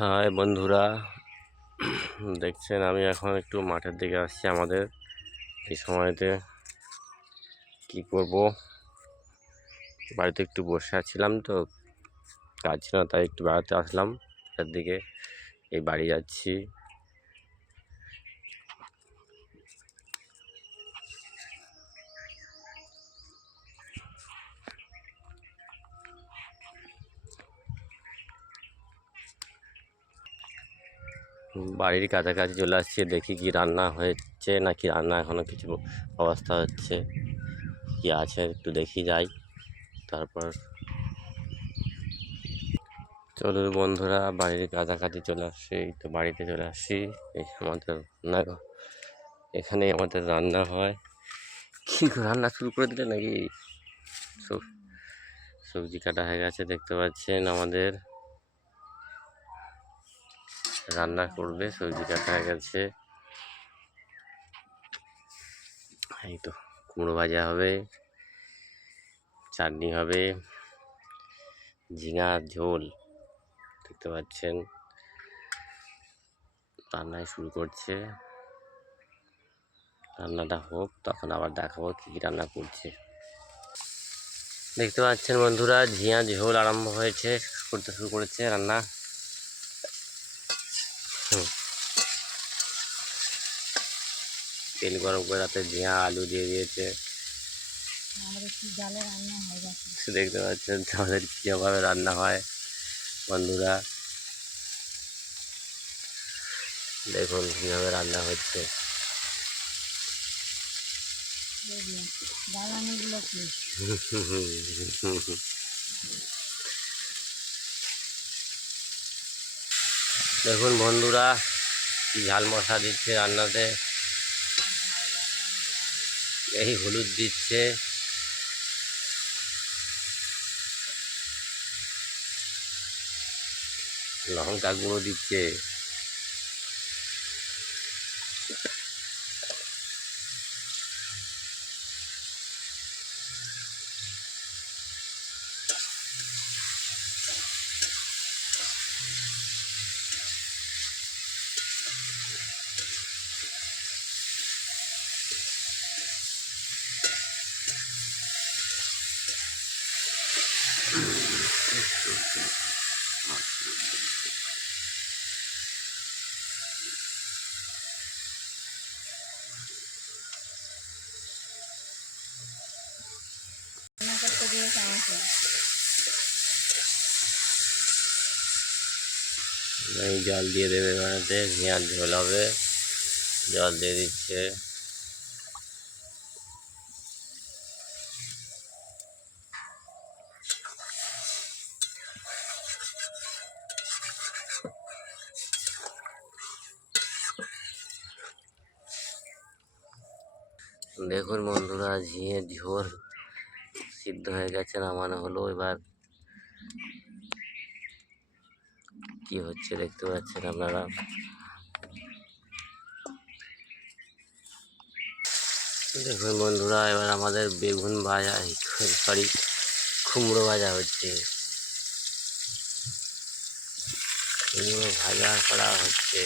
High বন্ধুরা, দেখছেন আমি এখন একটু মাঠের দিকে আসছি। আমাদের এই সময়তে কি করব, বাড়িতে একটু বসে আছিলাম তো, কাজ ছিল না, তাই একটু বেড়াতে আসলাম মাঠের দিকে। এই বাড়ি যাচ্ছি। বাড়ির কাছাকাছি চলে আসছি, দেখি কি রান্না হয়েছে নাকি রান্না এখনো কিছু অবস্থা হচ্ছে, কি আছে একটু দেখি যাই। তারপর চলুন বন্ধুরা, বাড়ির কাছাকাছি চলে আসছি। এই তো বাড়িতে চলে আসছি। এই আমাদের রান্না, এখানে আমাদের রান্না হয়। কি রান্না শুরু করে দিলে নাকি? সবজি কাটা হয়ে গেছে, দেখতে পাচ্ছেন আমাদের রান্না করবে। সবজি কাটা হয়ে গেছে, এই তো কুমড়ো ভাজা হবে, চাটনি হবে, ঝিঙার ঝোল। দেখতে পাচ্ছেন রান্নায় শুরু করছে। রান্নাটা হোক, তখন আবার দেখাবো কি কি রান্না করছে। দেখতে পাচ্ছেন বন্ধুরা, ঝিঙা ঝোল আরম্ভ হয়েছে, করতে শুরু করেছে রান্না। তেল গরম করে রাতে ঝিঙা আলু দিয়ে দিয়েছে। দেখতে পাচ্ছেন আমাদের কীভাবে রান্না হয় বন্ধুরা, দেখুন কীভাবে রান্না হচ্ছে। দেখুন বন্ধুরা, ঝাল মশলা দিচ্ছে রান্নাতে, এই হলুদ দিচ্ছে, লঙ্কা গুঁড়ো দিচ্ছে। এই জল দিয়ে দেবে, বানাতে ঝিঙার ঝোল হবে। জল দিয়ে দিচ্ছে। দেখুন বন্ধুরা, ঝিঙের ঝোল সিদ্ধ হয়ে গেছে, নামানো হলো। এবার কি হচ্ছে দেখতে পাচ্ছেন আপনারা। দেখুন বন্ধুরা, এবার আমাদের বেগুন ভাজা, সরি কুমড়ো ভাজা হচ্ছে। কুমড়ো ভাজা করা হচ্ছে।